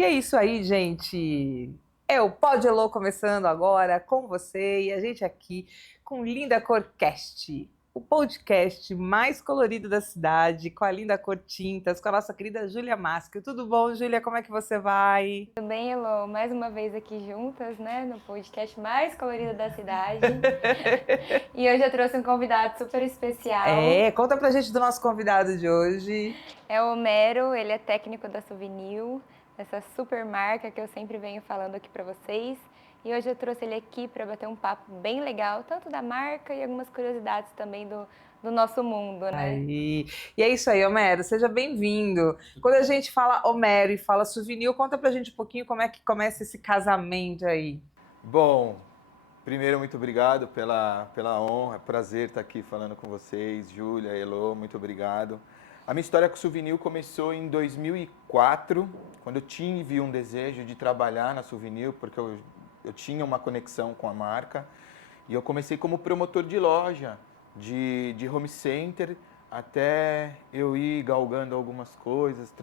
E é isso aí, gente. É o Pod Elô começando agora com você e a gente aqui com Linda Corcast, o podcast mais colorido da cidade, com a Linda Cor Tintas, com a nossa querida Júlia Masco. Tudo bom, Júlia? Como é que você vai? Tudo bem, Elô? Mais uma vez aqui juntas, né, no podcast mais colorido da cidade. E hoje eu trouxe um convidado super especial. Conta pra gente do nosso convidado de hoje. É o Homero, ele é técnico da Souvenir, essa super marca que eu sempre venho falando aqui pra vocês. E hoje eu trouxe ele aqui para bater um papo bem legal, tanto da marca e algumas curiosidades também do nosso mundo, né? Aí. E é isso aí, Homero, seja bem-vindo. Quando a gente fala Homero e fala souvenir, conta pra gente um pouquinho como é que começa esse casamento aí. Bom, primeiro, muito obrigado pela honra, prazer estar aqui falando com vocês, Júlia, Elô, muito obrigado. A minha história com o Souvenir começou em 2004, quando eu tive um desejo de trabalhar na Souvenir, porque eu tinha uma conexão com a marca, e eu comecei como promotor de loja, de home center, até eu ir galgando algumas coisas.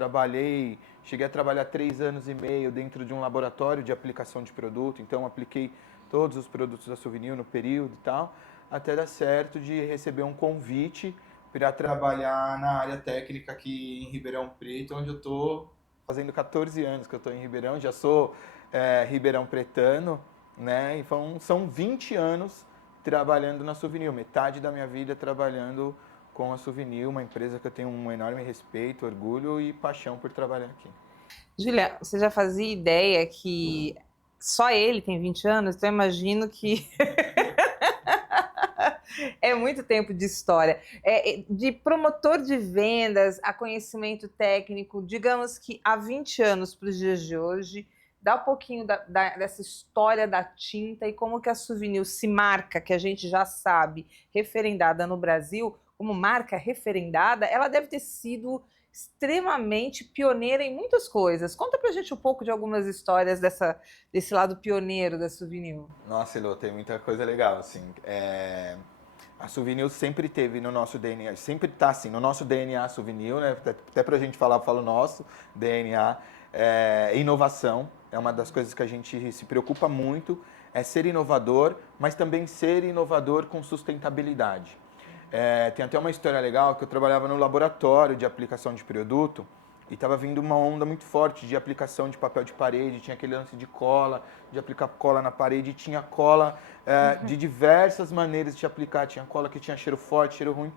Cheguei a trabalhar 3 anos e meio dentro de um laboratório de aplicação de produto, então apliquei todos os produtos da Souvenir no período e tal, até dar certo de receber um convite para trabalhar na área técnica aqui em Ribeirão Preto, onde eu estou fazendo 14 anos que eu estou em Ribeirão, já sou ribeirão pretano, né? Então são 20 anos trabalhando na Souvenir, metade da minha vida trabalhando com a Souvenir, uma empresa que eu tenho um enorme respeito, orgulho e paixão por trabalhar aqui. Júlia, você já fazia ideia que só ele tem 20 anos? Então eu imagino que é muito tempo de história. De promotor de vendas a conhecimento técnico, digamos que há 20 anos para os dias de hoje, dá um pouquinho dessa história da tinta e como que a Souvenir se marca, que a gente já sabe, referendada no Brasil, como marca referendada, ela deve ter sido extremamente pioneira em muitas coisas. Conta pra gente um pouco de algumas histórias desse lado pioneiro da Souvenir. Nossa, Elô, tem muita coisa legal, assim. A Souvenir sempre teve no nosso DNA, sempre está assim, no nosso DNA Souvenir, né? Até pra gente falar, eu falo nosso DNA. Inovação é uma das coisas que a gente se preocupa muito, é ser inovador, mas também ser inovador com sustentabilidade. Tem até uma história legal que eu trabalhava no laboratório de aplicação de produto e estava vindo uma onda muito forte de aplicação de papel de parede, tinha aquele lance de cola, de aplicar cola na parede, e tinha cola de diversas maneiras de aplicar, tinha cola que tinha cheiro forte, cheiro ruim.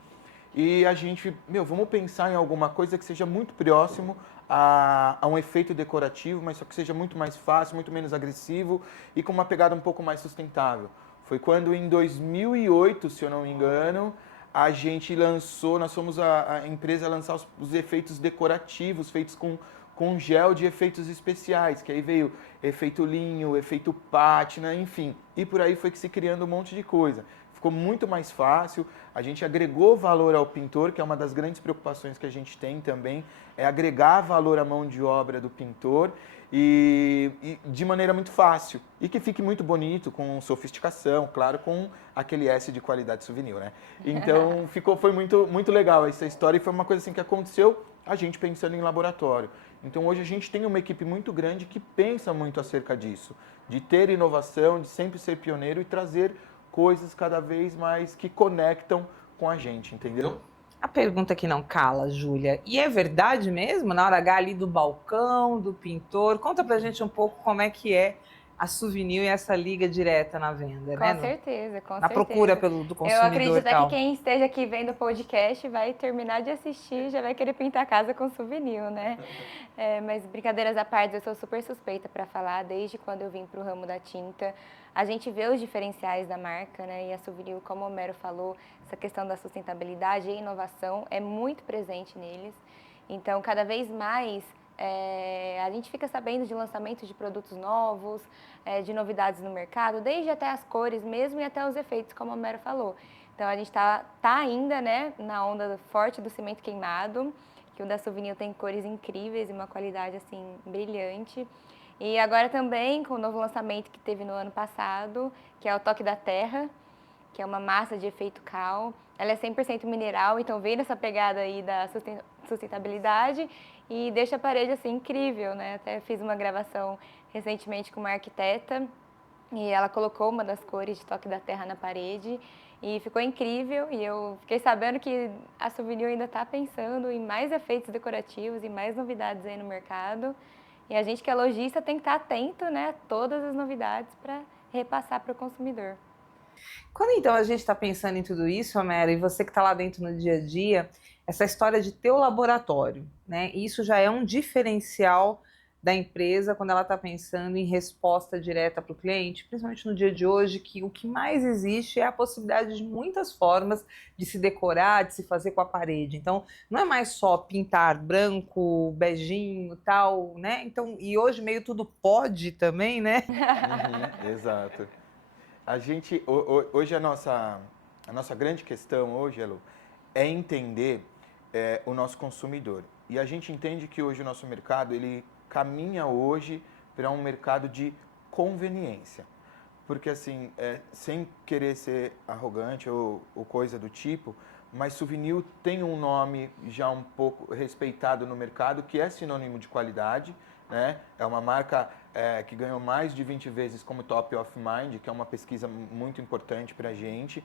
E a gente, vamos pensar em alguma coisa que seja muito próximo a um efeito decorativo, mas só que seja muito mais fácil, muito menos agressivo e com uma pegada um pouco mais sustentável. Foi quando em 2008, se eu não me engano, a gente lançou, nós fomos a empresa a lançar os efeitos decorativos feitos com gel de efeitos especiais, que aí veio efeito linho, efeito pátina, enfim. E por aí foi que se criando um monte de coisa. Ficou muito mais fácil, a gente agregou valor ao pintor, que é uma das grandes preocupações que a gente tem também, é agregar valor à mão de obra do pintor e de maneira muito fácil. E que fique muito bonito, com sofisticação, claro, com aquele S de qualidade souvenir, né? Então foi muito, muito legal essa história e foi uma coisa assim que aconteceu a gente pensando em laboratório. Então hoje a gente tem uma equipe muito grande que pensa muito acerca disso, de ter inovação, de sempre ser pioneiro e trazer coisas cada vez mais que conectam com a gente, entendeu? A pergunta que não cala, Júlia. E é verdade mesmo? Na hora H ali do balcão, do pintor, conta pra gente um pouco como é que é a Souvenir e essa liga direta na venda, né? Com certeza, com Na procura certeza. do Eu consumidor acredito e até que tal. quem esteja aqui vendo o podcast vai terminar de assistir e já vai querer pintar a casa com souvenir, né? Mas brincadeiras à parte, eu sou super suspeita para falar. Desde quando eu vim para o ramo da tinta, a gente vê os diferenciais da marca, né? E a Souvenir, como o Homero falou, essa questão da sustentabilidade e inovação é muito presente neles. Então, cada vez mais a gente fica sabendo de lançamentos de produtos novos, de novidades no mercado, desde até as cores mesmo e até os efeitos, como a Mero falou. Então a gente está ainda, né, na onda forte do cimento queimado, que o da Souvenir tem cores incríveis e uma qualidade assim brilhante. E agora também com o novo lançamento que teve no ano passado, que é o Toque da Terra, que é uma massa de efeito cal. Ela é 100% mineral, então veio nessa pegada aí da sustentabilidade e deixa a parede assim incrível, né? Até fiz uma gravação recentemente com uma arquiteta e ela colocou uma das cores de Toque da Terra na parede e ficou incrível. E eu fiquei sabendo que a Souvenir ainda está pensando em mais efeitos decorativos e mais novidades aí no mercado. E a gente que é lojista tem que estar atento, né, a todas as novidades para repassar para o consumidor. Quando então a gente está pensando em tudo isso, Homero, e você que está lá dentro no dia a dia, essa história de ter o laboratório, né? Isso já é um diferencial da empresa quando ela está pensando em resposta direta para o cliente, principalmente no dia de hoje, que o que mais existe é a possibilidade de muitas formas de se decorar, de se fazer com a parede. Então, não é mais só pintar branco, beijinho, tal, né? Então, e hoje meio tudo pode também, né? Exato. A gente, hoje a nossa grande questão hoje, Elo, é entender o nosso consumidor. E a gente entende que hoje o nosso mercado, ele caminha hoje para um mercado de conveniência. Porque assim, sem querer ser arrogante ou coisa do tipo, mas Souvenir tem um nome já um pouco respeitado no mercado, que é sinônimo de qualidade, né? É uma marca que ganhou mais de 20 vezes como Top of Mind, que é uma pesquisa muito importante para a gente.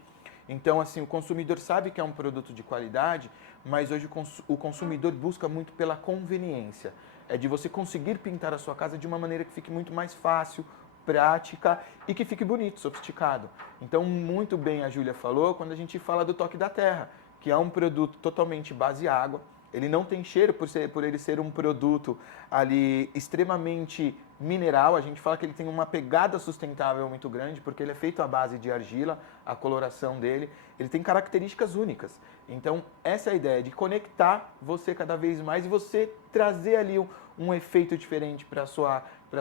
Então, assim, o consumidor sabe que é um produto de qualidade, mas hoje o consumidor busca muito pela conveniência. É de você conseguir pintar a sua casa de uma maneira que fique muito mais fácil, prática e que fique bonito, sofisticado. Então, muito bem a Júlia falou quando a gente fala do Toque da Terra, que é um produto totalmente base água. Ele não tem cheiro por ele ser um produto ali extremamente mineral. A gente fala que ele tem uma pegada sustentável muito grande, porque ele é feito à base de argila, a coloração dele. Ele tem características únicas. Então, essa é a ideia de conectar você cada vez mais e você trazer ali um efeito diferente para a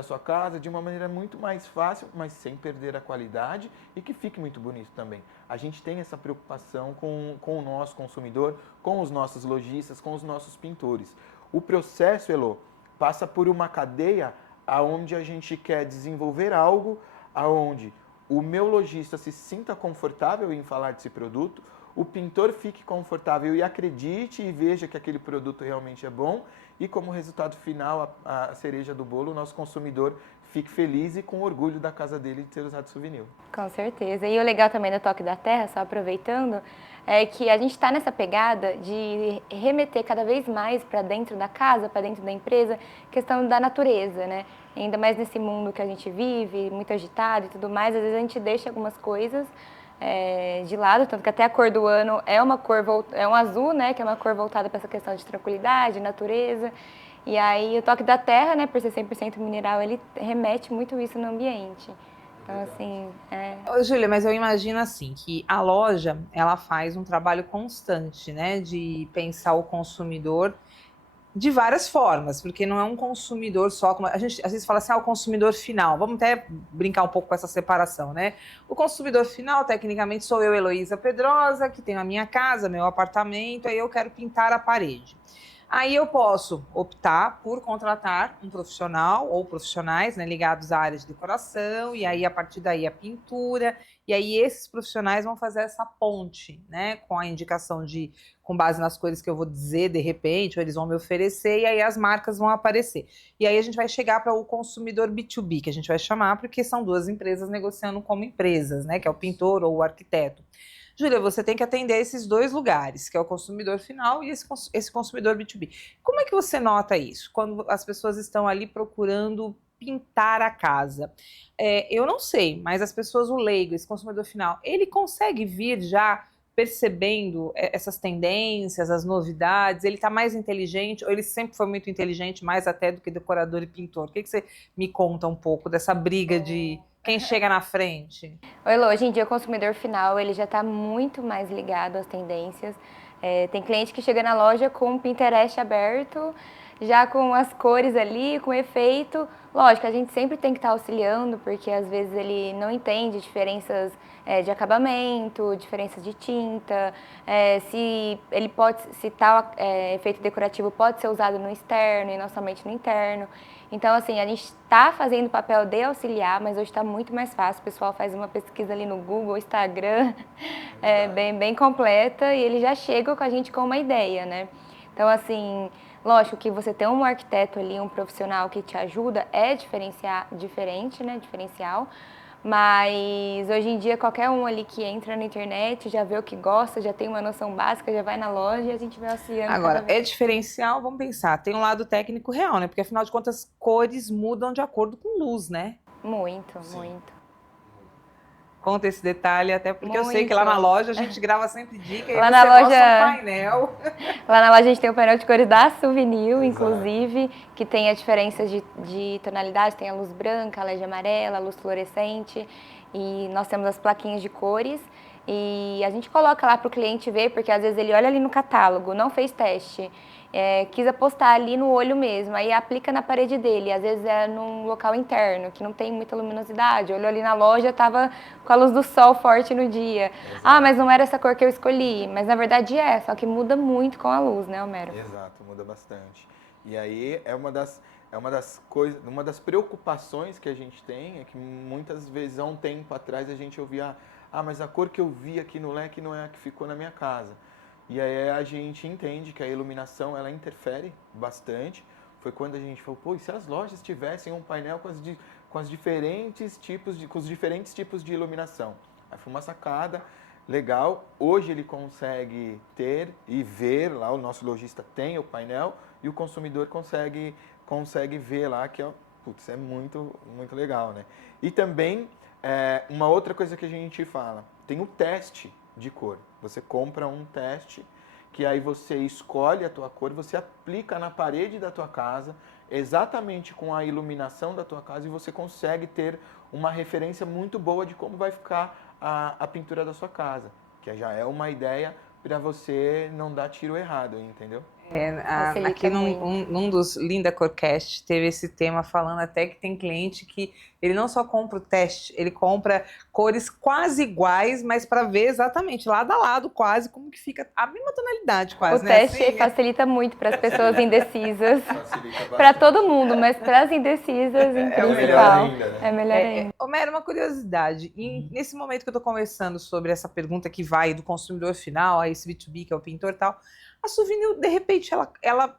sua casa de uma maneira muito mais fácil, mas sem perder a qualidade e que fique muito bonito também. A gente tem essa preocupação com o nosso consumidor, com os nossos lojistas, com os nossos pintores. O processo, Elo, passa por uma cadeia aonde a gente quer desenvolver algo aonde o meu lojista se sinta confortável em falar desse produto, o pintor fique confortável e acredite e veja que aquele produto realmente é bom e como resultado final, a cereja do bolo, o nosso consumidor fique feliz e com orgulho da casa dele de ter usado Souvenir. Com certeza. E o legal também do Toque da Terra, só aproveitando, é que a gente está nessa pegada de remeter cada vez mais para dentro da casa, para dentro da empresa, questão da natureza, né? Ainda mais nesse mundo que a gente vive, muito agitado e tudo mais, às vezes a gente deixa algumas coisas de lado, tanto que até a cor do ano é uma cor é um azul, né, que é uma cor voltada para essa questão de tranquilidade, natureza. E aí o Toque da Terra, né, por ser 100% mineral, ele remete muito isso no ambiente. Então, assim, Ô, Júlia, mas eu imagino assim, que a loja, ela faz um trabalho constante, né, de pensar o consumidor de várias formas, porque não é um consumidor só, como a gente às vezes fala assim, o consumidor final. Vamos até brincar um pouco com essa separação, né? O consumidor final, tecnicamente, sou eu, Heloísa Pedrosa, que tenho a minha casa, meu apartamento, aí eu quero pintar a parede. Aí eu posso optar por contratar um profissional ou profissionais, né, ligados à área de decoração, e aí a partir daí a pintura, e aí esses profissionais vão fazer essa ponte, né, com a indicação com base nas cores que eu vou dizer de repente, ou eles vão me oferecer, e aí as marcas vão aparecer. E aí a gente vai chegar para o consumidor B2B, que a gente vai chamar, porque são duas empresas negociando como empresas, né, que é o pintor ou o arquiteto. Júlia, você tem que atender esses dois lugares, que é o consumidor final e esse consumidor B2B. Como é que você nota isso, quando as pessoas estão ali procurando pintar a casa? Eu não sei, mas as pessoas, o leigo, esse consumidor final, ele consegue vir já percebendo essas tendências, as novidades? Ele está mais inteligente ou ele sempre foi muito inteligente, mais até do que decorador e pintor? O que você me conta um pouco dessa briga de quem chega na frente? Oi, Lô, hoje em dia o consumidor final ele já está muito mais ligado às tendências. Tem cliente que chega na loja com o Pinterest aberto, já com as cores ali, com efeito. Lógico, a gente sempre tem que estar auxiliando, porque às vezes ele não entende diferenças de acabamento, diferenças de tinta, se tal efeito decorativo pode ser usado no externo e não somente no interno. Então, assim, a gente está fazendo o papel de auxiliar, mas hoje está muito mais fácil. O pessoal faz uma pesquisa ali no Google, Instagram, bem completa, e ele já chega com a gente com uma ideia, né? Então, assim, lógico que você ter um arquiteto ali, um profissional que te ajuda é diferente, né? Diferencial. Mas hoje em dia qualquer um ali que entra na internet já vê o que gosta, já tem uma noção básica, já vai na loja e a gente vai auxiliando cada Agora, vez. é diferencial, vamos pensar, tem um lado técnico real, né? Porque afinal de contas, cores mudam de acordo com luz, né? Muito, Sim. muito. Conta esse detalhe, até porque eu sei que Muito. lá na loja a gente grava sempre dica e Lá aí na você mostra loja- um painel. Lá na loja a gente tem o painel de cores da Souvenir, Exato. inclusive, que tem a diferença de tonalidade, tem a luz branca, a LED amarela, a luz fluorescente, e nós temos as plaquinhas de cores, e a gente coloca lá para o cliente ver, porque às vezes ele olha ali no catálogo, não fez teste, quis apostar ali no olho mesmo, aí aplica na parede dele, às vezes é num local interno, que não tem muita luminosidade, olhou ali na loja, estava com a luz do sol forte no dia. Exato. Ah, mas não era essa cor que eu escolhi, mas na verdade só que muda muito com a luz, né, Homero? Exato, muda bastante. E aí uma das preocupações que a gente tem é que muitas vezes há um tempo atrás a gente ouvia, mas a cor que eu vi aqui no leque não é a que ficou na minha casa. E aí a gente entende que a iluminação ela interfere bastante. Foi quando a gente falou, pô, e se as lojas tivessem um painel com os diferentes tipos de iluminação? Aí foi uma sacada legal. Hoje ele consegue ter e ver lá, o nosso lojista tem o painel e o consumidor consegue ver lá, que é muito, muito legal, né? E também, uma outra coisa que a gente fala, tem o teste de cor. Você compra um teste, que aí você escolhe a tua cor, você aplica na parede da tua casa, exatamente com a iluminação da tua casa, e você consegue ter uma referência muito boa de como vai ficar a pintura da sua casa, que já é uma ideia para você não dar tiro errado, entendeu? Facilita Aqui muito. num dos Linda Corcast teve esse tema falando até que tem cliente que ele não só compra o teste, ele compra cores quase iguais, mas para ver exatamente lado a lado quase como que fica a mesma tonalidade O quase, né? teste Assim, facilita muito para as pessoas indecisas. Facilita Para bastante. todo mundo, mas para as indecisas em É o Melhor principal. ainda, né? É melhor ainda. Homero, uma curiosidade. Nesse momento que eu estou conversando sobre essa pergunta que vai do consumidor final, a esse B2B, que é o pintor e tal, a Souvenir, de repente, ela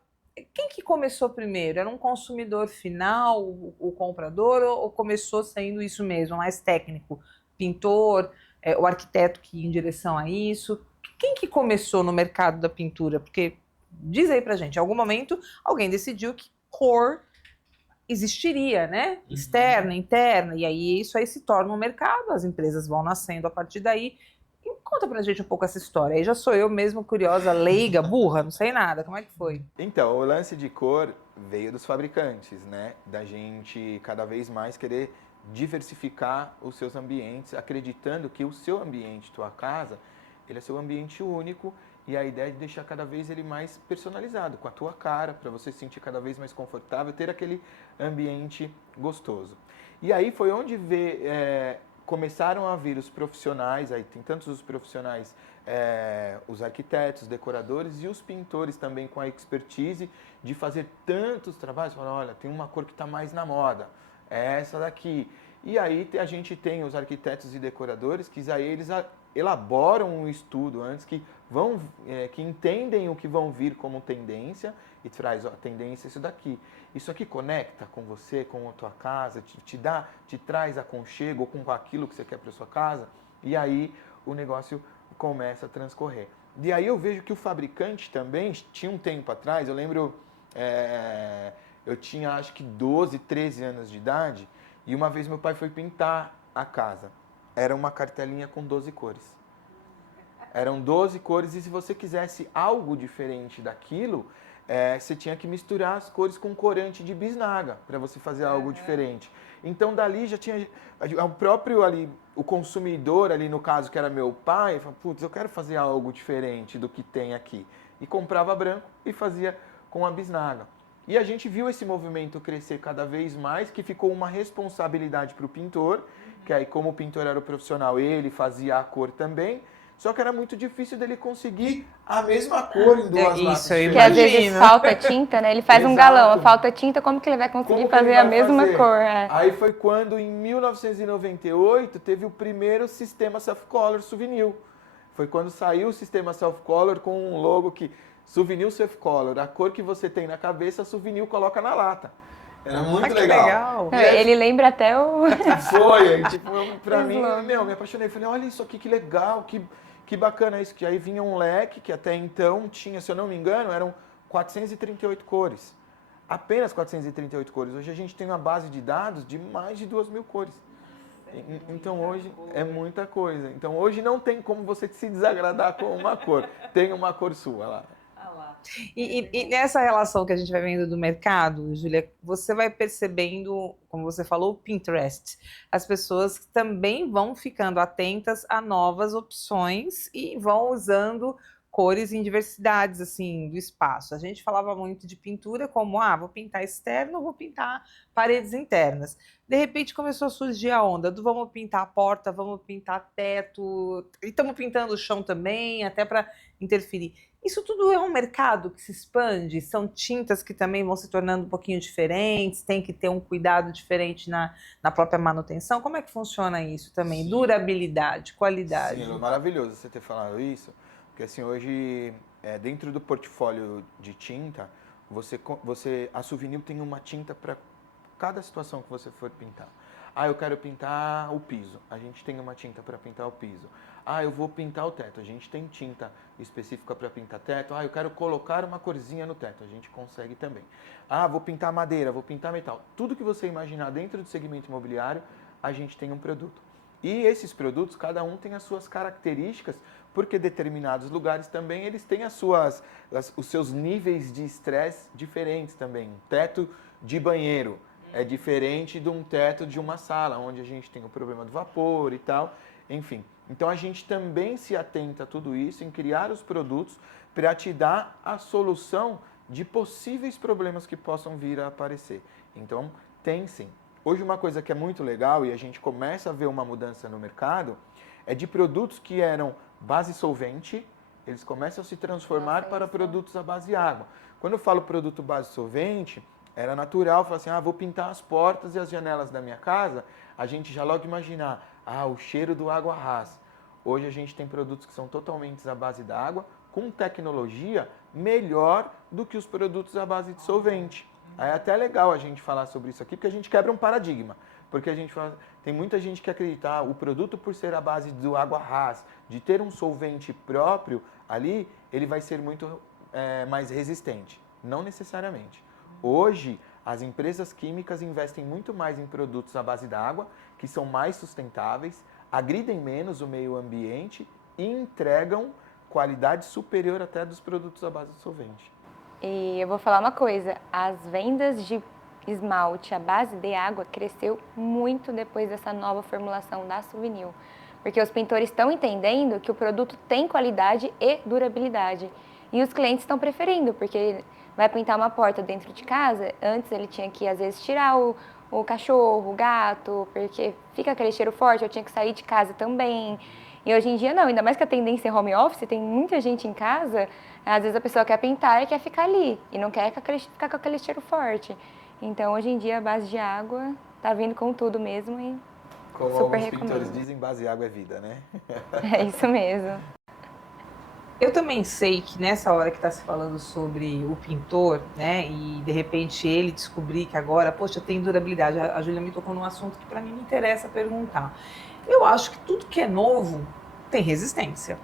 quem que começou primeiro? Era um consumidor final, o comprador, ou começou sendo isso mesmo, mais técnico? Pintor, o arquiteto que ia em direção a isso? Quem que começou no mercado da pintura? Porque, diz aí pra gente, em algum momento alguém decidiu que cor existiria, né? Externa, interna, e aí isso aí se torna um mercado, as empresas vão nascendo a partir daí. E conta pra gente um pouco essa história. Aí já sou eu mesmo curiosa, leiga, burra, não sei nada. Como é que foi? Então, o lance de cor veio dos fabricantes, né? Da gente cada vez mais querer diversificar os seus ambientes, acreditando que o seu ambiente, tua casa, ele é seu ambiente único e a ideia é de deixar cada vez ele mais personalizado, com a tua cara, para você se sentir cada vez mais confortável, ter aquele ambiente gostoso. E aí foi onde começaram a vir os profissionais, aí tem tantos os profissionais, os arquitetos, decoradores e os pintores também com a expertise de fazer tantos trabalhos. Falaram, olha, tem uma cor que está mais na moda, é essa daqui. E aí a gente tem os arquitetos e decoradores que aí eles elaboram um estudo antes que entendem o que vão vir como tendência e traz, ó, tendência é isso daqui. Isso aqui conecta com você, com a tua casa, te traz aconchego com aquilo que você quer para sua casa, e aí o negócio começa a transcorrer. E aí eu vejo que o fabricante também, tinha um tempo atrás, eu lembro, eu tinha acho que 12, 13 anos de idade, e uma vez meu pai foi pintar a casa. Era uma cartelinha com 12 cores. Eram 12 cores, e se você quisesse algo diferente daquilo, você tinha que misturar as cores com corante de bisnaga para você fazer algo diferente. Então dali já tinha o próprio ali, o consumidor ali no caso que era meu pai, falou, putz, eu quero fazer algo diferente do que tem aqui. E comprava branco e fazia com a bisnaga. E a gente viu esse movimento crescer cada vez mais, que ficou uma responsabilidade para o pintor, que aí como o pintor era o profissional, ele fazia a cor também. Só que era muito difícil dele conseguir a mesma cor em duas lápis eu Que às diferentes. vezes Imagina. falta tinta, né? Ele faz um Exato. galão, falta tinta, como que ele vai conseguir Como que ele fazer a vai mesma fazer? cor? Aí foi quando, em 1998, teve o primeiro sistema self-color Souvenir. Foi quando saiu o sistema self-color com um logo que Souvenir Surf Color, a cor que você tem na cabeça, a Souvenir coloca na lata. Era muito Que legal. Ele lembra até o... Foi, tipo, pra mim, slogan. me apaixonei. Falei, olha isso aqui, que legal, que bacana isso. Que aí vinha um leque que até então tinha, se eu não me engano, eram 438 cores. Apenas 438 cores. Hoje a gente tem uma base de dados de mais de 2.000 cores. Então hoje é muita coisa. Então hoje não tem como você se desagradar com uma cor. Tem uma cor sua lá. E nessa relação que a gente vai vendo do mercado, Júlia, você vai percebendo, como você falou, o Pinterest. As pessoas também vão ficando atentas a novas opções e vão usando cores em diversidades, assim, do espaço. A gente falava muito de pintura como, vou pintar externo, vou pintar paredes internas. De repente começou a surgir a onda do vamos pintar a porta, vamos pintar teto, e estamos pintando o chão também, até para interferir. Isso tudo é um mercado que se expande? São tintas que também vão se tornando um pouquinho diferentes? Tem que ter um cuidado diferente na própria manutenção? Como é que funciona isso também? Sim. Durabilidade, qualidade? Sim, maravilhoso você ter falado isso, porque assim, hoje, dentro do portfólio de tinta, a Souvenir tem uma tinta para cada situação que você for pintar. Eu quero pintar o piso, a gente tem uma tinta para pintar o piso. Eu vou pintar o teto, a gente tem tinta específica para pintar teto. Eu quero colocar uma corzinha no teto, a gente consegue também. Vou pintar madeira, vou pintar metal. Tudo que você imaginar dentro do segmento imobiliário, a gente tem um produto. E esses produtos, cada um tem as suas características, porque determinados lugares também eles têm os seus níveis de estresse diferentes também. Um teto de banheiro é diferente de um teto de uma sala, onde a gente tem o problema do vapor e tal, enfim. Então a gente também se atenta a tudo isso, em criar os produtos para te dar a solução de possíveis problemas que possam vir a aparecer. Então tem sim. Hoje uma coisa que é muito legal e a gente começa a ver uma mudança no mercado é de produtos que eram base solvente, eles começam a se transformar para produtos à base de água. Quando eu falo produto base solvente, era natural falar assim, vou pintar as portas e as janelas da minha casa, a gente já logo imaginar, o cheiro do água rasa. Hoje a gente tem produtos que são totalmente à base d'água, com tecnologia melhor do que os produtos à base de solvente. Aí é até legal a gente falar sobre isso aqui, porque a gente quebra um paradigma. Porque a gente fala, tem muita gente que acredita, o produto por ser à base do água rasa, de ter um solvente próprio ali, ele vai ser muito mais resistente. Não necessariamente. Hoje, as empresas químicas investem muito mais em produtos à base d'água, que são mais sustentáveis, agridem menos o meio ambiente e entregam qualidade superior até dos produtos à base de solvente. E eu vou falar uma coisa, as vendas de esmalte à base de água cresceu muito depois dessa nova formulação da Souvenir. Porque os pintores estão entendendo que o produto tem qualidade e durabilidade. E os clientes estão preferindo, porque vai pintar uma porta dentro de casa, antes ele tinha que, às vezes, tirar o cachorro, o gato, porque fica aquele cheiro forte, eu tinha que sair de casa também. E hoje em dia não, ainda mais que a tendência é home office, tem muita gente em casa, às vezes a pessoa quer pintar e quer ficar ali, e não quer ficar com aquele cheiro forte. Então, hoje em dia, a base de água tá vindo com tudo mesmo e como super alguns recomendo. pintores dizem, base de água é vida, né? É isso mesmo. Eu também sei que nessa hora que está se falando sobre o pintor, né, e de repente ele descobrir que agora, poxa, tem durabilidade. A Júlia me tocou num assunto que para mim me interessa perguntar. Eu acho que tudo que é novo tem resistência,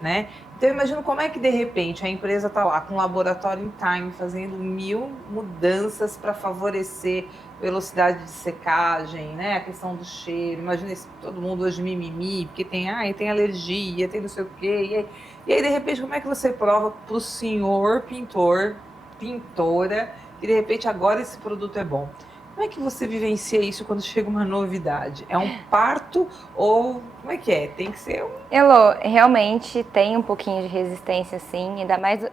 né? Então eu imagino como é que de repente a empresa está lá com um laboratório em time fazendo 1000 mudanças para favorecer velocidade de secagem, né? A questão do cheiro. Imagina todo mundo hoje mimimi, porque tem alergia, tem não sei o quê. E aí, de repente, como é que você prova para o senhor pintor, pintora, que de repente agora esse produto é bom? Como é que você vivencia isso quando chega uma novidade? É um parto ou como é que é? Tem que ser um... Elô, realmente tem um pouquinho de resistência, sim, ainda mais,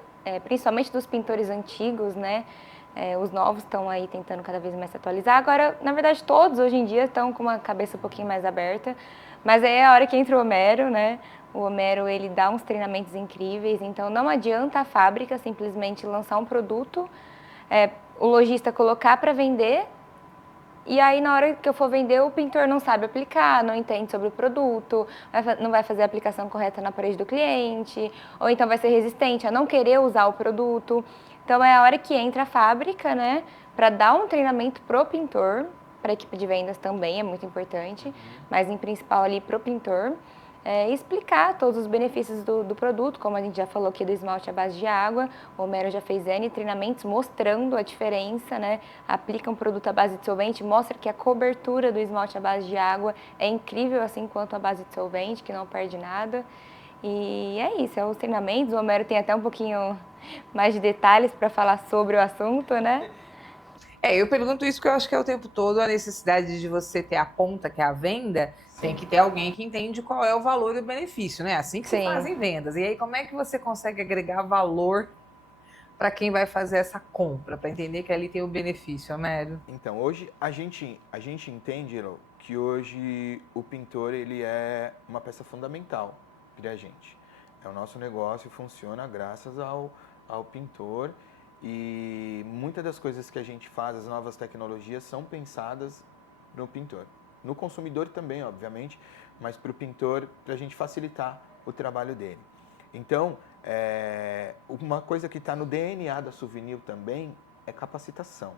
principalmente dos pintores antigos, né? Os novos estão aí tentando cada vez mais se atualizar. Agora, na verdade, todos hoje em dia estão com uma cabeça um pouquinho mais aberta, mas aí é a hora que entra o Homero, né? O Homero, ele dá uns treinamentos incríveis, então não adianta a fábrica simplesmente lançar um produto, o lojista colocar para vender E aí, na hora que eu for vender, o pintor não sabe aplicar, não entende sobre o produto, não vai fazer a aplicação correta na parede do cliente, ou então vai ser resistente a não querer usar o produto. Então, é a hora que entra a fábrica, né, para dar um treinamento pro pintor, para a equipe de vendas também é muito importante, mas em principal ali pro pintor. Explicar todos os benefícios do produto, como a gente já falou aqui do esmalte à base de água. O Homero já fez N treinamentos mostrando a diferença, né? Aplica um produto à base de solvente, mostra que a cobertura do esmalte à base de água é incrível, assim quanto a base de solvente, que não perde nada. E é isso, os treinamentos. O Homero tem até um pouquinho mais de detalhes para falar sobre o assunto, né? Eu pergunto isso porque eu acho que é o tempo todo a necessidade de você ter a ponta, que é a venda, tem que ter alguém que entende qual é o valor e o benefício, né? Assim que se Sim. fazem vendas. E aí, como é que você consegue agregar valor para quem vai fazer essa compra, para entender que ali tem o benefício, Homero? Então, hoje a gente entende, Elo, que hoje o pintor ele é uma peça fundamental para a gente. O nosso negócio funciona graças ao pintor e muitas das coisas que a gente faz, as novas tecnologias, são pensadas no pintor. No consumidor também, obviamente, mas para o pintor, para a gente facilitar o trabalho dele. Então, uma coisa que está no DNA da Souvenir também é capacitação.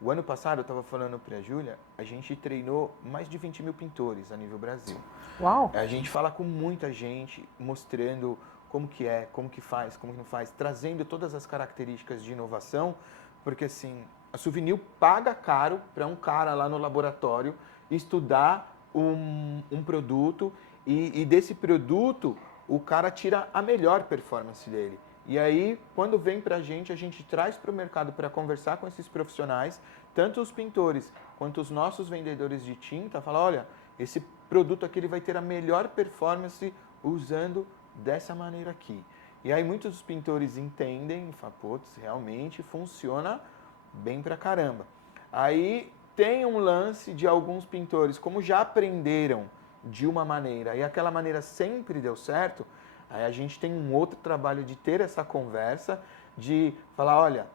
O ano passado, eu estava falando para a Júlia, a gente treinou mais de 20 mil pintores a nível Brasil. Uau! A gente fala com muita gente, mostrando como que é, como que faz, como que não faz, trazendo todas as características de inovação, porque assim, a Souvenir paga caro para um cara lá no laboratório estudar um produto e desse produto o cara tira a melhor performance dele. E aí, quando vem para a gente traz para o mercado para conversar com esses profissionais, tanto os pintores quanto os nossos vendedores de tinta, fala, olha, esse produto aqui ele vai ter a melhor performance usando dessa maneira aqui. E aí muitos dos pintores entendem e falam, putz, realmente funciona bem pra caramba. Aí tem um lance de alguns pintores, como já aprenderam de uma maneira e aquela maneira sempre deu certo, aí a gente tem um outro trabalho de ter essa conversa, de falar, olha,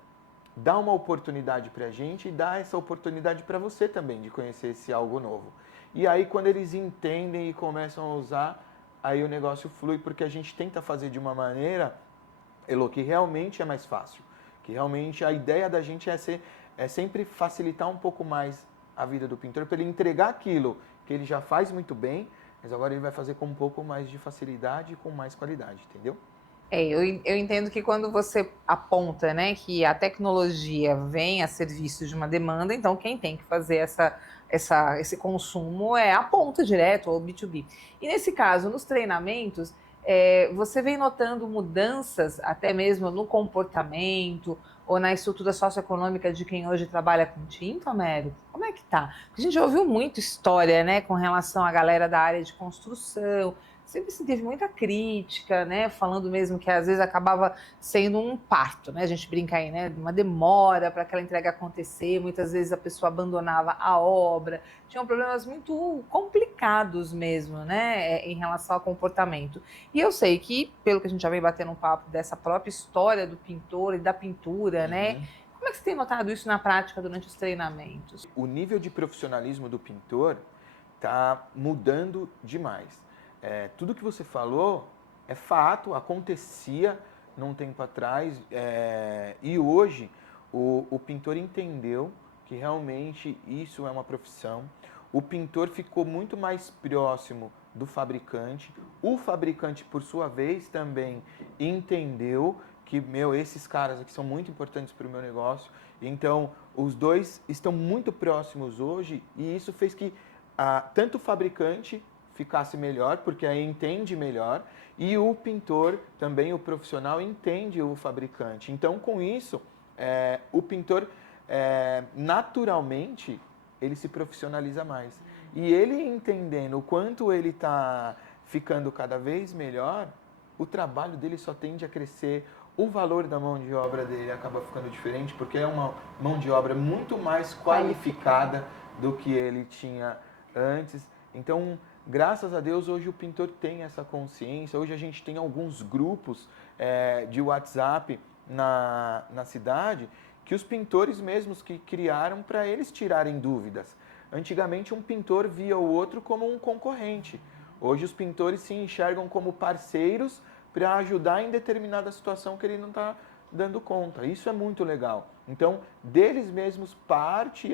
dá uma oportunidade pra gente e dá essa oportunidade para você também de conhecer esse algo novo. E aí quando eles entendem e começam a usar, aí o negócio flui, porque a gente tenta fazer de uma maneira, Elo, que realmente é mais fácil. Que realmente a ideia da gente é sempre facilitar um pouco mais a vida do pintor, para ele entregar aquilo que ele já faz muito bem, mas agora ele vai fazer com um pouco mais de facilidade e com mais qualidade, entendeu? Eu entendo que quando você aponta, né, que a tecnologia vem a serviço de uma demanda, então quem tem que fazer esse consumo é a ponta direto, ou B2B. E nesse caso, nos treinamentos, você vem notando mudanças até mesmo no comportamento ou na estrutura socioeconômica de quem hoje trabalha com tinta, Américo? Como é que tá? Porque a gente já ouviu muito história, né, com relação à galera da área de construção. Sempre se teve muita crítica, né? Falando mesmo que às vezes acabava sendo um parto, né? A gente brinca aí, né? Uma demora para aquela entrega acontecer, muitas vezes a pessoa abandonava a obra, tinham problemas muito complicados mesmo, né? Em relação ao comportamento. E eu sei que, pelo que a gente já vem batendo um papo dessa própria história do pintor e da pintura, né? Como é que você tem notado isso na prática durante os treinamentos? O nível de profissionalismo do pintor está mudando demais. Tudo que você falou é fato, acontecia num tempo atrás e hoje o pintor entendeu que realmente isso é uma profissão. O pintor ficou muito mais próximo do fabricante. O fabricante, por sua vez, também entendeu que, esses caras aqui são muito importantes para o meu negócio. Então, os dois estão muito próximos hoje e isso fez que tanto o fabricante ficasse melhor, porque aí entende melhor, e o pintor, também o profissional, entende o fabricante. Então, com isso, o pintor, naturalmente, ele se profissionaliza mais. E ele entendendo o quanto ele está ficando cada vez melhor, o trabalho dele só tende a crescer, o valor da mão de obra dele acaba ficando diferente, porque é uma mão de obra muito mais qualificada do que ele tinha antes. Então, graças a Deus, hoje o pintor tem essa consciência. Hoje a gente tem alguns grupos de WhatsApp na cidade que os pintores mesmos que criaram para eles tirarem dúvidas. Antigamente, um pintor via o outro como um concorrente. Hoje, os pintores se enxergam como parceiros para ajudar em determinada situação que ele não está dando conta. Isso é muito legal. Então, deles mesmos parte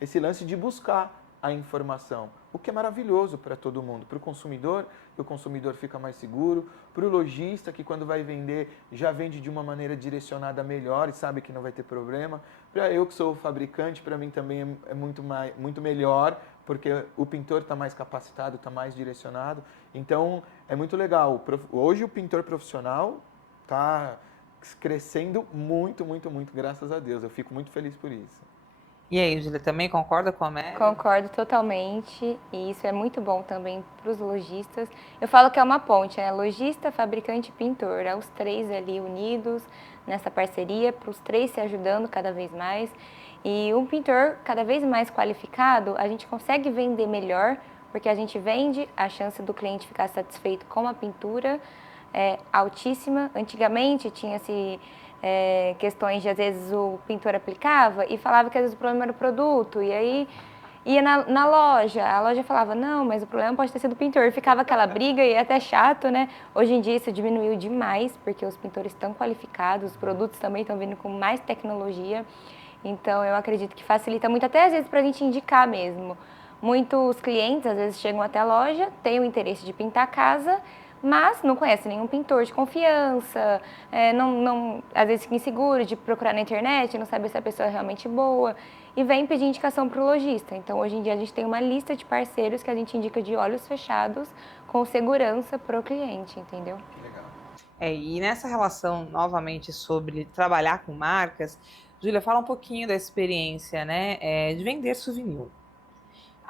esse lance de buscar a informação, o que é maravilhoso para todo mundo, para o consumidor, que o consumidor fica mais seguro, para o lojista, que quando vai vender, já vende de uma maneira direcionada melhor e sabe que não vai ter problema, para eu que sou fabricante, para mim também é muito melhor, porque o pintor está mais capacitado, está mais direcionado, então é muito legal. Hoje o pintor profissional está crescendo muito, muito, muito, graças a Deus, eu fico muito feliz por isso. E aí, Júlia, também concorda com a Mary? Concordo totalmente, e isso é muito bom também para os lojistas. Eu falo que é uma ponte, né? Lojista, fabricante e pintor, os três ali unidos nessa parceria, para os três se ajudando cada vez mais. E um pintor cada vez mais qualificado, a gente consegue vender melhor, porque a gente vende, a chance do cliente ficar satisfeito com a pintura é altíssima. Antigamente tinha-se questões de, às vezes, o pintor aplicava e falava que, às vezes, o problema era o produto. E aí, ia na loja, a loja falava, não, mas o problema pode ter sido o pintor. E ficava aquela briga e é até chato, né? Hoje em dia isso diminuiu demais, porque os pintores estão qualificados, os produtos também estão vindo com mais tecnologia. Então, eu acredito que facilita muito, até às vezes, para a gente indicar mesmo. Muitos clientes, às vezes, chegam até a loja, têm o interesse de pintar a casa, mas não conhece nenhum pintor de confiança, às vezes fica inseguro de procurar na internet, não sabe se a pessoa é realmente boa, e vem pedir indicação para o lojista. Então, hoje em dia, a gente tem uma lista de parceiros que a gente indica de olhos fechados, com segurança para o cliente, entendeu? Legal. E nessa relação, novamente, sobre trabalhar com marcas, Júlia, fala um pouquinho da experiência, né, de vender souvenir.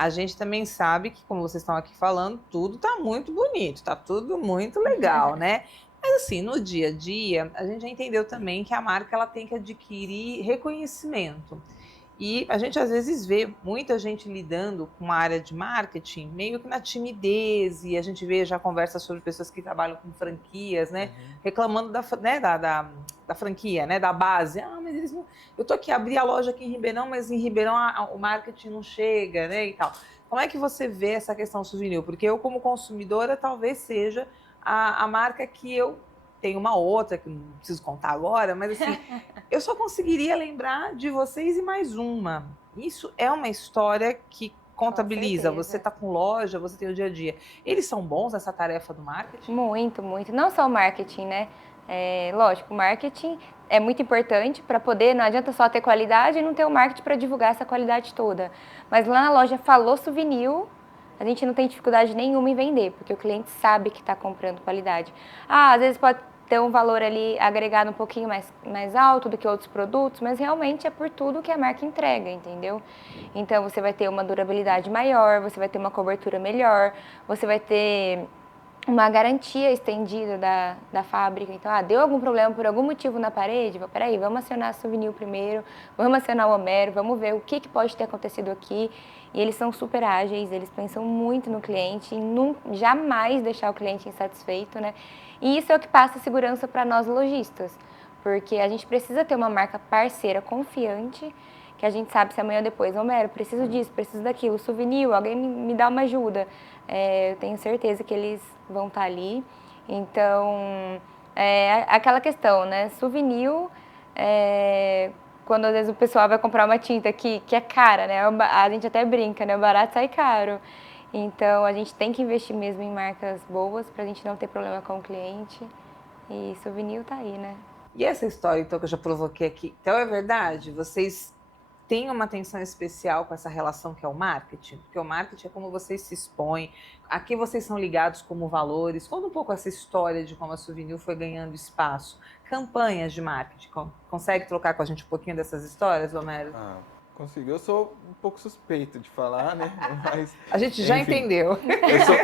A gente também sabe que, como vocês estão aqui falando, tudo está muito bonito, está tudo muito legal, né? Mas assim, no dia a dia, a gente já entendeu também que a marca ela tem que adquirir reconhecimento. E a gente às vezes vê muita gente lidando com a área de marketing meio que na timidez, e a gente vê já conversas sobre pessoas que trabalham com franquias, né? Reclamando da franquia, né? Da base. Ah, mas eles não. Eu tô aqui, abri a loja aqui em Ribeirão, mas em Ribeirão o marketing não chega, né? E tal. Como é que você vê essa questão souvenir? Porque eu, como consumidora, talvez seja a marca que eu tenho uma outra, que não preciso contar agora, mas assim, eu só conseguiria lembrar de vocês e mais uma. Isso é uma história que contabiliza. Você está com loja, você tem o dia a dia. Eles são bons nessa tarefa do marketing? Muito, muito. Não só o marketing, né? Lógico, o marketing é muito importante para poder, não adianta só ter qualidade e não ter o marketing para divulgar essa qualidade toda. Mas lá na loja falou souvenir, a gente não tem dificuldade nenhuma em vender, porque o cliente sabe que está comprando qualidade. Às vezes pode ter um valor ali agregado um pouquinho mais alto do que outros produtos, mas realmente é por tudo que a marca entrega, entendeu? Então você vai ter uma durabilidade maior, você vai ter uma cobertura melhor, você vai ter uma garantia estendida da fábrica. Então, deu algum problema por algum motivo na parede? Peraí, vamos acionar a Souvenir primeiro, vamos acionar o Homero, vamos ver o que pode ter acontecido aqui. E eles são super ágeis, eles pensam muito no cliente, em jamais deixar o cliente insatisfeito, né? E isso é o que passa segurança para nós lojistas, porque a gente precisa ter uma marca parceira confiante, que a gente sabe se amanhã ou depois, Homero, preciso disso, preciso daquilo, Souvenir, alguém me dá uma ajuda. Eu tenho certeza que eles vão estar ali. Então, aquela questão, né? Souvenir, quando às vezes o pessoal vai comprar uma tinta que é cara, né? A gente até brinca, né? O barato sai caro. Então, a gente tem que investir mesmo em marcas boas para a gente não ter problema com o cliente. E Souvenir tá aí, né? E essa história, então, que eu já provoquei aqui, então é verdade? Vocês têm uma atenção especial com essa relação que é o marketing? Porque o marketing é como vocês se expõem, a que vocês são ligados como valores. Conta um pouco essa história de como a Souvenir foi ganhando espaço. Campanhas de marketing. Consegue trocar com a gente um pouquinho dessas histórias, Homero? Consigo. Eu sou um pouco suspeito de falar, né? Mas, a gente já entendeu.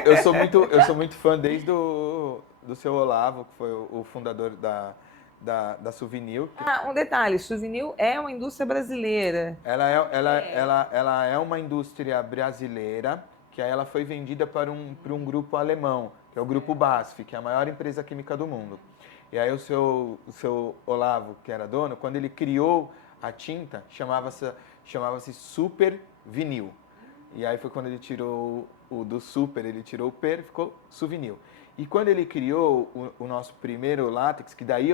Eu sou muito fã desde do seu Olavo, que foi o fundador da Souvenir. Um detalhe, Souvenir é uma indústria brasileira. Ela é uma indústria brasileira, que aí ela foi vendida para um grupo alemão, que é o Grupo BASF, que é a maior empresa química do mundo. E aí o seu Olavo, que era dono, quando ele criou a tinta, chamava-se Super vinil. E aí foi quando ele tirou o do super, ele tirou o per, ficou Suvinil. E quando ele criou o nosso primeiro látex, que daí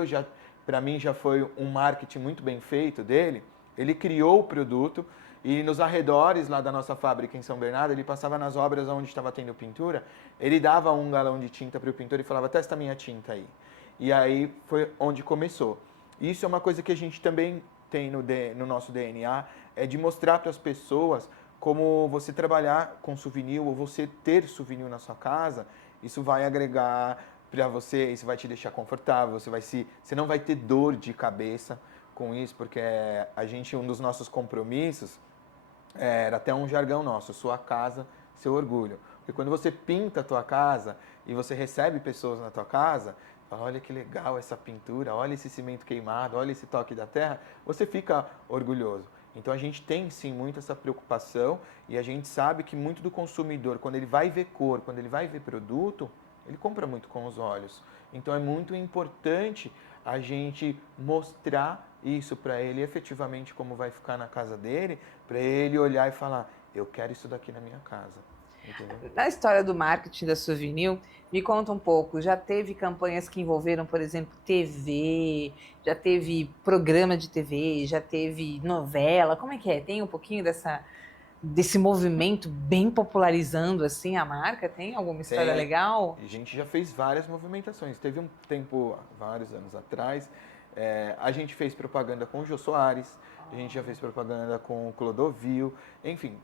para mim já foi um marketing muito bem feito dele, ele criou o produto e nos arredores lá da nossa fábrica em São Bernardo, ele passava nas obras onde estava tendo pintura, ele dava 1 galão de tinta para o pintor e falava, testa minha tinta aí. E aí foi onde começou. Isso é uma coisa que a gente também tem no nosso DNA, é de mostrar para as pessoas como você trabalhar com souvenir ou você ter souvenir na sua casa, isso vai agregar para você, isso vai te deixar confortável, você não vai ter dor de cabeça com isso, porque um dos nossos compromissos era até um jargão nosso, sua casa, seu orgulho. Porque quando você pinta a tua casa e você recebe pessoas na tua casa, fala, olha que legal essa pintura, olha esse cimento queimado, olha esse toque da terra, você fica orgulhoso. Então a gente tem sim muito essa preocupação e a gente sabe que muito do consumidor, quando ele vai ver cor, quando ele vai ver produto, ele compra muito com os olhos. Então é muito importante a gente mostrar isso para ele efetivamente como vai ficar na casa dele, para ele olhar e falar, eu quero isso daqui na minha casa. Entendeu? Na história do marketing da Souvenir, me conta um pouco, já teve campanhas que envolveram, por exemplo, TV, já teve programa de TV, já teve novela, como é que é? Tem um pouquinho desse movimento bem popularizando assim a marca? Tem alguma história legal? A gente já fez várias movimentações. Teve um tempo, vários anos atrás, a gente fez propaganda com o Jô Soares, a gente já fez propaganda com o Clodovil, enfim,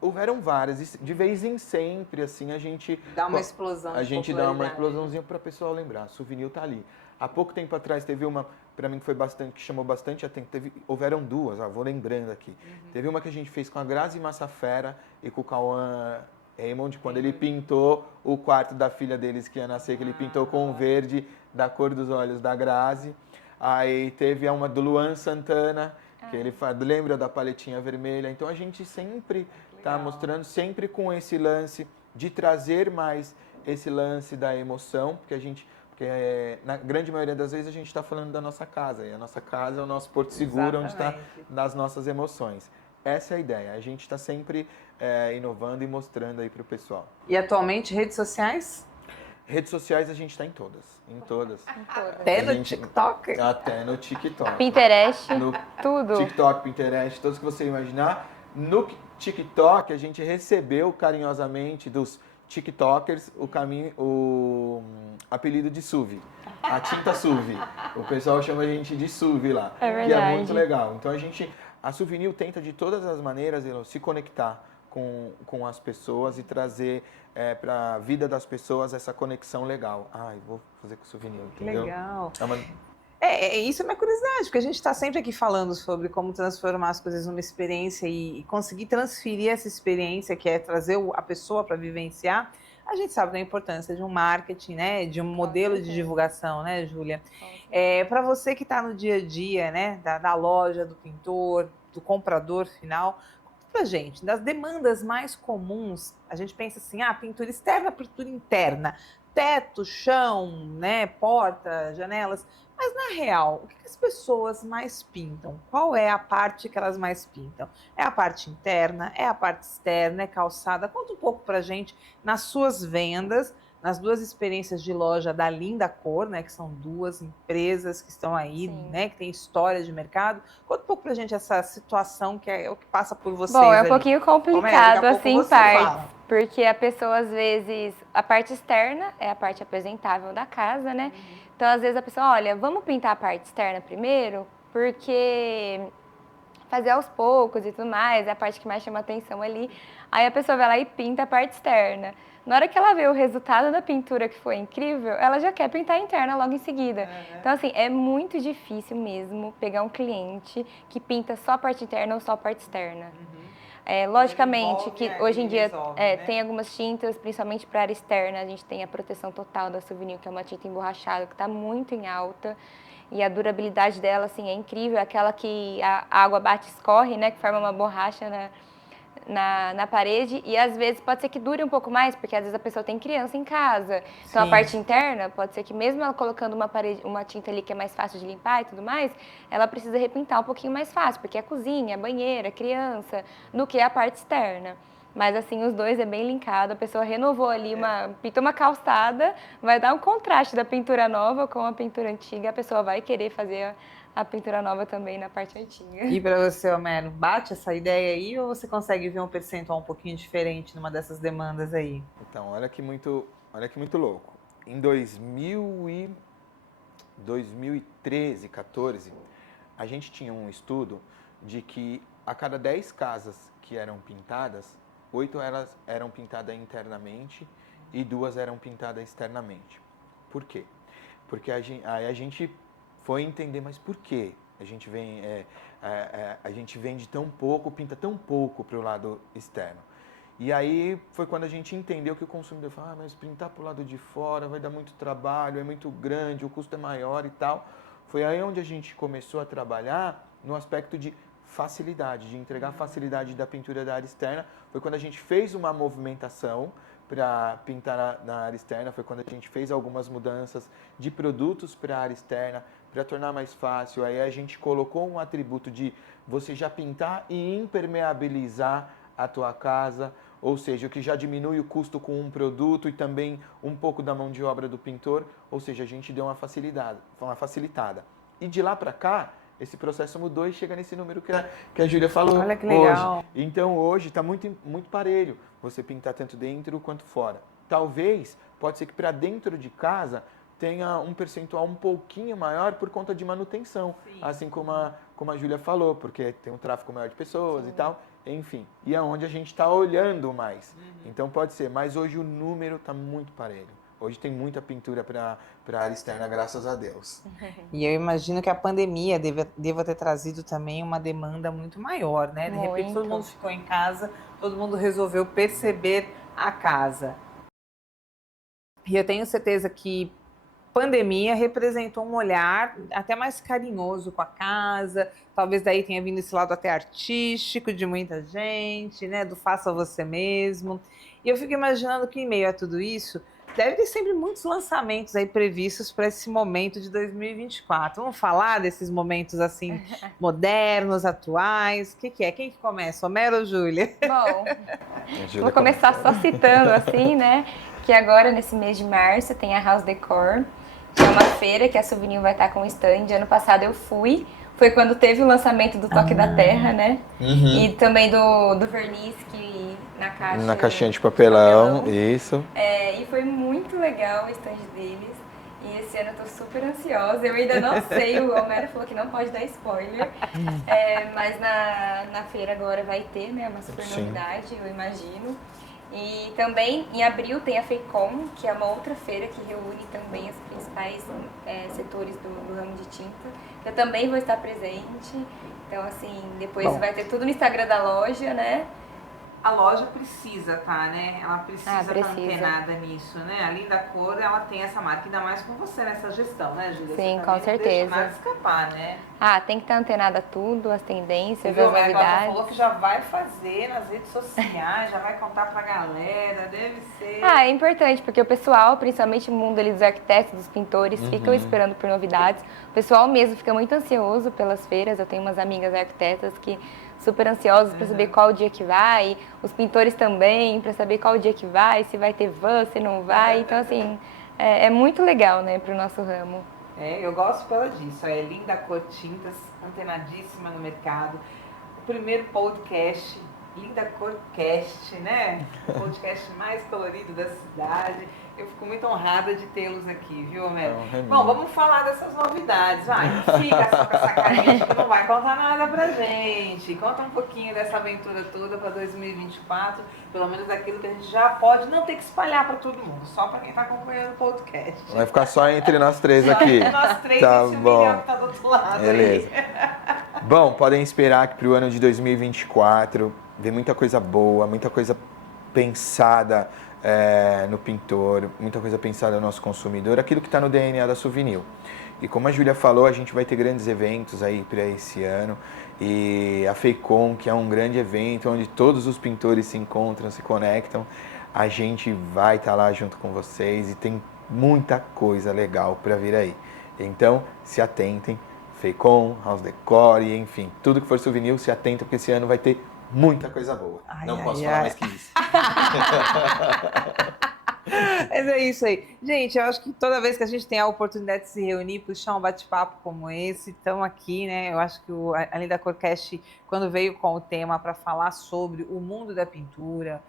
houveram várias. De vez em sempre, assim, a gente dá uma explosão. A gente dá uma explosãozinha para o pessoal lembrar. Souvenir tá ali. Há pouco tempo atrás teve uma, para mim que chamou bastante atenção. Houveram duas, vou lembrando aqui. Uhum. Teve uma que a gente fez com a Grazi Massafera e com o Cauã Raymond, quando ele pintou o quarto da filha deles que ia nascer, que ele pintou com o verde da cor dos olhos da Grazi. Aí teve uma do Luan Santana, que ele lembra da paletinha vermelha. Então a gente sempre está mostrando, sempre com esse lance de trazer mais esse lance da emoção, porque na grande maioria das vezes a gente está falando da nossa casa, e a nossa casa é o nosso porto seguro, onde está nas nossas emoções. Essa é a ideia, a gente está sempre inovando e mostrando aí para o pessoal. E atualmente, redes sociais? Redes sociais a gente está em todas. Até no TikTok? Até no TikTok. Pinterest, tudo. TikTok, Pinterest, todos que você imaginar. No TikTok, a gente recebeu carinhosamente dos TikTokers o apelido de Suvi. A tinta Suvi. O pessoal chama a gente de Suvi lá. É verdade. Que é muito legal. Então a Souvenir tenta de todas as maneiras se conectar com as pessoas e trazer para a vida das pessoas essa conexão legal. Vou fazer com Souvenir, entendeu? Legal. Isso é uma curiosidade, porque a gente está sempre aqui falando sobre como transformar as coisas numa experiência e conseguir transferir essa experiência, que é trazer a pessoa para vivenciar. A gente sabe da importância de um marketing, né, de um modelo de divulgação, né, Júlia? Para você que está no dia a dia, né, da loja, do pintor, do comprador final, pra gente, das demandas mais comuns, a gente pensa assim, pintura externa, pintura interna, teto, chão, né, porta, janelas, mas na real, o que as pessoas mais pintam? Qual é a parte que elas mais pintam? É a parte interna, é a parte externa, é calçada? Conta um pouco pra gente nas suas vendas, nas duas experiências de loja da Linda Cor, né, que são duas empresas que estão aí, né, que tem história de mercado. Conta um pouco pra gente essa situação que é o que passa por vocês. Bom, é um pouquinho complicado assim em partes, porque a pessoa às vezes, a parte externa é a parte apresentável da casa, né? Então às vezes a pessoa, olha, vamos pintar a parte externa primeiro, porque fazer aos poucos e tudo mais, é a parte que mais chama atenção ali. Aí a pessoa vai lá e pinta a parte externa. Na hora que ela vê o resultado da pintura que foi incrível, ela já quer pintar a interna logo em seguida. Então, assim, é muito difícil mesmo pegar um cliente que pinta só a parte interna ou só a parte externa. Logicamente que hoje em dia tem algumas tintas, principalmente para a área externa, a gente tem a proteção total da Souvenir, que é uma tinta emborrachada que está muito em alta. E a durabilidade dela, assim, é incrível. É aquela que a água bate e escorre, né? Que forma uma borracha na parede e às vezes pode ser que dure um pouco mais, porque às vezes a pessoa tem criança em casa. Então a parte interna pode ser que mesmo ela colocando uma tinta ali que é mais fácil de limpar e tudo mais, ela precisa repintar um pouquinho mais fácil, porque é cozinha, banheira, criança, do que a parte externa. Mas assim, os dois é bem linkado, a pessoa renovou ali, pintou uma calçada, vai dar um contraste da pintura nova com a pintura antiga, a pessoa vai querer fazer a pintura nova também na parte antiga. E para você, Homero, bate essa ideia aí ou você consegue ver um percentual um pouquinho diferente numa dessas demandas aí? Então, olha que muito louco. Em 2013, 14, a gente tinha um estudo de que a cada 10 casas que eram pintadas, 8 elas eram pintadas internamente e 2 eram pintadas externamente. Por quê? Porque aí a gente foi entender, mas por quê? A gente vende tão pouco, pinta tão pouco para o lado externo. E aí foi quando a gente entendeu que o consumidor falou, mas pintar para o lado de fora vai dar muito trabalho, é muito grande, o custo é maior e tal. Foi aí onde a gente começou a trabalhar no aspecto de facilidade, de entregar facilidade da pintura da área externa. Foi quando a gente fez uma movimentação para pintar na área externa, foi quando a gente fez algumas mudanças de produtos para a área externa, para tornar mais fácil. Aí a gente colocou um atributo de você já pintar e impermeabilizar a tua casa, ou seja, o que já diminui o custo com um produto e também um pouco da mão de obra do pintor, ou seja, a gente deu uma facilitada. E de lá para cá, esse processo mudou e chega nesse número que a Júlia falou. Olha que legal. Hoje. Então hoje está muito parelho você pintar tanto dentro quanto fora. Talvez, pode ser que para dentro de casa tenha um percentual um pouquinho maior por conta de manutenção, assim como a Júlia falou, porque tem um tráfego maior de pessoas e tal, enfim. E é onde a gente está olhando mais. Então pode ser, mas hoje o número está muito parelho. Hoje tem muita pintura para a área externa, graças a Deus. E eu imagino que a pandemia deva ter trazido também uma demanda muito maior, né? De repente todo mundo ficou em casa, todo mundo resolveu perceber a casa. E eu tenho certeza que pandemia representou um olhar até mais carinhoso com a casa, talvez daí tenha vindo esse lado até artístico de muita gente, né? Do faça você mesmo. E eu fico imaginando que em meio a tudo isso, deve ter sempre muitos lançamentos aí previstos para esse momento de 2024. Vamos falar desses momentos assim, modernos, atuais? O que é? Quem que começa? Homero ou Júlia? Bom, vou começar só citando assim, né? Que agora, nesse mês de março, tem a House Decor, que é uma feira que a Souvenir vai estar com um stand. Ano passado eu fui, foi quando teve o lançamento do Toque da Terra, né? E também do verniz que na caixinha de papelão, isso. E foi muito legal o stand deles. E esse ano eu tô super ansiosa. Eu ainda não sei, o Homero falou que não pode dar spoiler. Mas na feira agora vai ter, né? Uma super novidade, eu imagino. E também em abril tem a FEICOM, que é uma outra feira que reúne também os principais setores do ramo de tinta. Eu também vou estar presente. Então, assim, depois vai ter tudo no Instagram da loja, né? A loja precisa estar, né? Ela precisa estar antenada nisso, né? A Linda Cor, ela tem essa marca, ainda mais com você nessa gestão, né, Júlia? Sim, com certeza. Não deixa nada escapar, né? Tem que estar antenada a tudo, as tendências, as novidades. Ela falou que já vai fazer nas redes sociais, já vai contar pra galera, deve ser... É importante, porque o pessoal, principalmente o mundo ali dos arquitetos, dos pintores, ficam esperando por novidades. O pessoal mesmo fica muito ansioso pelas feiras. Eu tenho umas amigas arquitetas que super ansiosos para saber qual dia que vai, os pintores também, para saber qual dia que vai, se vai ter van, se não vai. Então, assim, é muito legal, né, para o nosso ramo. Eu gosto pela disso. É Linda Cor Tintas, antenadíssima no mercado. O primeiro podcast, Linda Corcast, né? O podcast mais colorido da cidade. Eu fico muito honrada de tê-los aqui, viu, Homero? Bom, vamos falar dessas novidades. Não fica só com essa carinha que não vai contar nada pra gente. Conta um pouquinho dessa aventura toda para 2024, pelo menos aquilo que a gente já pode não ter que espalhar para todo mundo, só para quem está acompanhando o podcast. Vai ficar só entre nós três aqui. Entre nós três, tá esse bom. milhão que tá do outro lado. Beleza. Bom, podem esperar que para o ano de 2024 vem muita coisa boa, muita coisa pensada no pintor, muita coisa pensada no nosso consumidor, aquilo que está no DNA da Souvenir. E como a Júlia falou, a gente vai ter grandes eventos aí para esse ano E a FEICOM, que é um grande evento onde todos os pintores se encontram, se conectam, a gente vai estar lá junto com vocês e tem muita coisa legal para vir aí. Então, se atentem, FEICOM, House Decor, enfim, tudo que for souvenir, se atentem, porque esse ano vai ter muita coisa boa. Não posso falar mais que isso. Mas é isso aí. Gente, eu acho que toda vez que a gente tem a oportunidade de se reunir, puxar um bate-papo como esse, estamos aqui, né? Eu acho que a Linda Corcast, quando veio com o tema para falar sobre o mundo da pintura,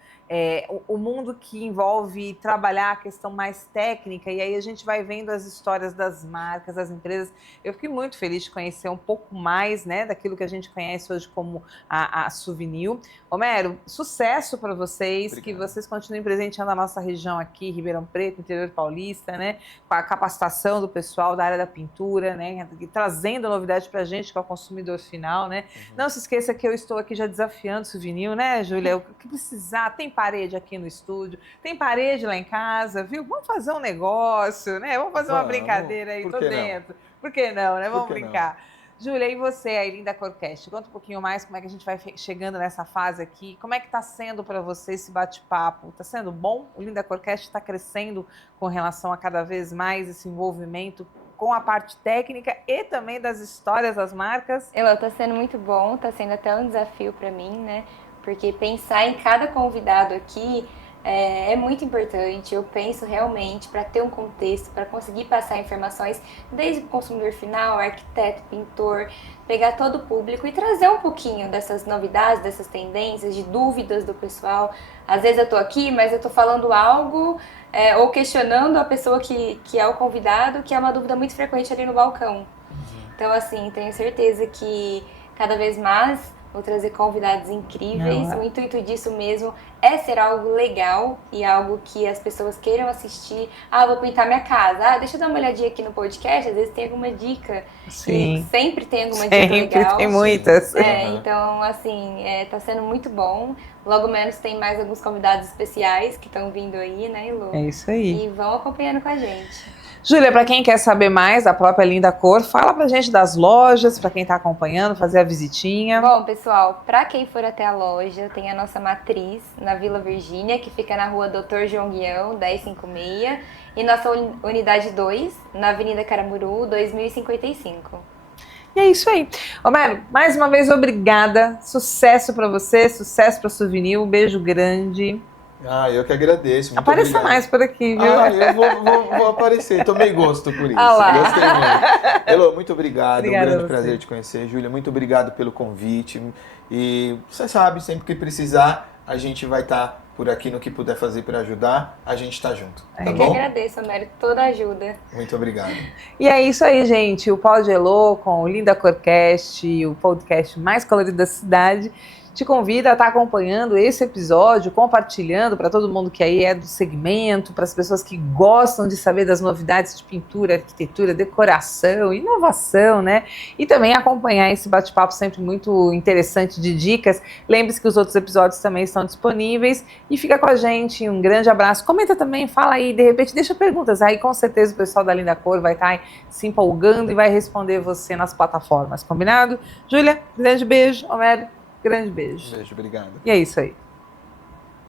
o mundo que envolve trabalhar a questão mais técnica, e aí a gente vai vendo as histórias das marcas, das empresas. Eu fiquei muito feliz de conhecer um pouco mais, né, daquilo que a gente conhece hoje como a Souvenir. Homero, sucesso para vocês, obrigado. Que vocês continuem presenteando a nossa região aqui, Ribeirão Preto, interior paulista, né, com a capacitação do pessoal da área da pintura, né, trazendo novidade para a gente, que é o consumidor final, né. Não se esqueça que eu estou aqui já desafiando o Souvenir, né, Júlia? O que precisar, tem parede aqui no estúdio, tem parede lá em casa, viu? Vamos fazer um negócio, né? Vamos fazer uma brincadeira aí, tô dentro. Por que não, né? Vamos brincar. Júlia, e você aí, Linda Corcast? Conta um pouquinho mais como é que a gente vai chegando nessa fase aqui. Como é que está sendo para você esse bate-papo? Está sendo bom? O Linda Corcast está crescendo com relação a cada vez mais esse envolvimento com a parte técnica e também das histórias das marcas? Está sendo muito bom, está sendo até um desafio para mim, né? Porque pensar em cada convidado aqui é muito importante. Eu penso realmente para ter um contexto, para conseguir passar informações desde o consumidor final, arquiteto, pintor, pegar todo o público e trazer um pouquinho dessas novidades, dessas tendências, de dúvidas do pessoal. Às vezes eu estou aqui, mas eu estou falando algo ou questionando a pessoa que é o convidado, que é uma dúvida muito frequente ali no balcão. Então, assim, tenho certeza que cada vez mais vou trazer convidados incríveis. O intuito disso mesmo é ser algo legal e algo que as pessoas queiram assistir. Vou pintar minha casa. Deixa eu dar uma olhadinha aqui no podcast, às vezes tem alguma dica. Sim. E sempre tem alguma dica legal. Sempre tem muitas. Então, assim, tá sendo muito bom. Logo menos tem mais alguns convidados especiais que estão vindo aí, né, Lu? É isso aí. E vão acompanhando com a gente. Júlia, para quem quer saber mais da própria Linda Cor, fala pra gente das lojas, para quem está acompanhando, fazer a visitinha. Bom, pessoal, para quem for até a loja, tem a nossa matriz na Vila Virgínia, que fica na rua Dr. João Guião, 1056, e nossa unidade 2, na Avenida Caramuru, 2055. E é isso aí. Homero, mais uma vez, obrigada. Sucesso para você, sucesso para a Souvenir. Um beijo grande. Eu que agradeço. Muito Apareça obrigado. Mais por aqui, viu? Eu vou aparecer. Tomei gosto por isso. Gostei muito. Elô, muito obrigado. Obrigada, um grande prazer te conhecer. Júlia, muito obrigado pelo convite. E você sabe, sempre que precisar, a gente vai estar por aqui no que puder fazer para ajudar. A gente está junto. Tá bom? Eu que agradeço, Homero, toda a ajuda. Muito obrigado. E é isso aí, gente. O Pod Elô com o Linda Corcast, o podcast mais colorido da cidade, te convida a estar acompanhando esse episódio, compartilhando para todo mundo que aí é do segmento, para as pessoas que gostam de saber das novidades de pintura, arquitetura, decoração, inovação, né? E também acompanhar esse bate-papo sempre muito interessante de dicas. Lembre-se que os outros episódios também estão disponíveis e fica com a gente. Um grande abraço. Comenta também, fala aí, de repente deixa perguntas. Aí com certeza o pessoal da Linda Cor vai estar aí se empolgando e vai responder você nas plataformas. Combinado? Júlia, grande beijo. Homero, grande beijo. Beijo, obrigado. E é isso aí.